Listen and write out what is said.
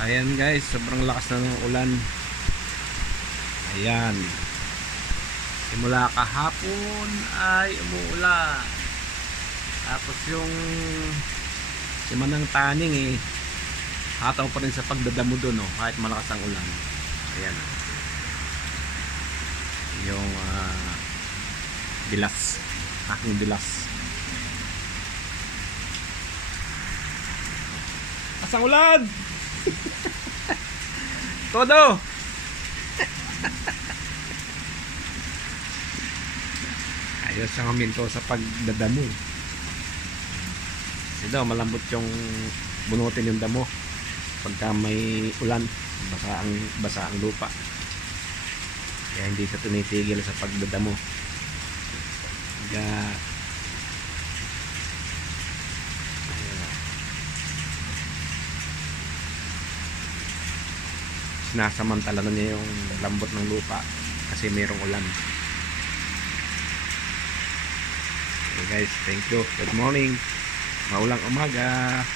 Ayan guys, sobrang lakas na ng ulan. Ayan. Simula kahapon ay umuulan. Tapos yung si Manang Taning hataw pa rin sa pagdadamo doon, no? Kahit malakas ang ulan. Ayan. Yung bilas. Aking bilas. Asang ulan! Todo! Ayos ang huminto sa pagdadamo. Kasi daw malambot yung bunutin yung damo pagka may ulan, basa ang lupa. Kaya hindi siya tunitigil sa pagdadamo. Kaya sinasamantala na niya yung lambot ng lupa kasi mayroong ulan. Okay guys, thank you. Good morning. Maulang umaga.